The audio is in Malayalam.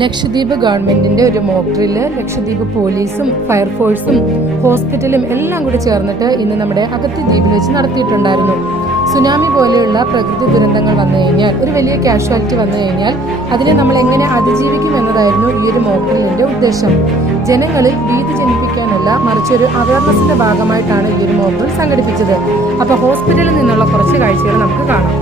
ലക്ഷദ്വീപ് ഗവൺമെന്റിന്റെ ഒരു മോക്ക് ഡ്രില്ല് ലക്ഷദ്വീപ് പോലീസും ഫയർഫോഴ്സും ഹോസ്പിറ്റലും എല്ലാം കൂടി ചേർന്നിട്ട് ഇന്ന് നമ്മുടെ അഗത്തി ദ്വീപിൽ വെച്ച് നടത്തിയിട്ടുണ്ടായിരുന്നു. സുനാമി പോലെയുള്ള പ്രകൃതി ദുരന്തങ്ങൾ വന്നു കഴിഞ്ഞാൽ, ഒരു വലിയ കാഷ്വാലിറ്റി വന്നു കഴിഞ്ഞാൽ അതിനെ നമ്മൾ എങ്ങനെ അതിജീവിക്കും എന്നതായിരുന്നു ഈ ഒരു മോക്ക് ഡ്രില്ലിന്റെ ഉദ്ദേശം. ജനങ്ങളിൽ ഭീതി ജനിപ്പിക്കാനല്ല, മറിച്ച് ഒരു അവയർനെസിന്റെ ഭാഗമായിട്ടാണ് ഈ ഒരു മോക്ക് ഡ്രിൽ സംഘടിപ്പിച്ചത്. അപ്പോൾ ഹോസ്പിറ്റലിൽ നിന്നുള്ള കുറച്ച് കാഴ്ചകൾ നമുക്ക് കാണാം.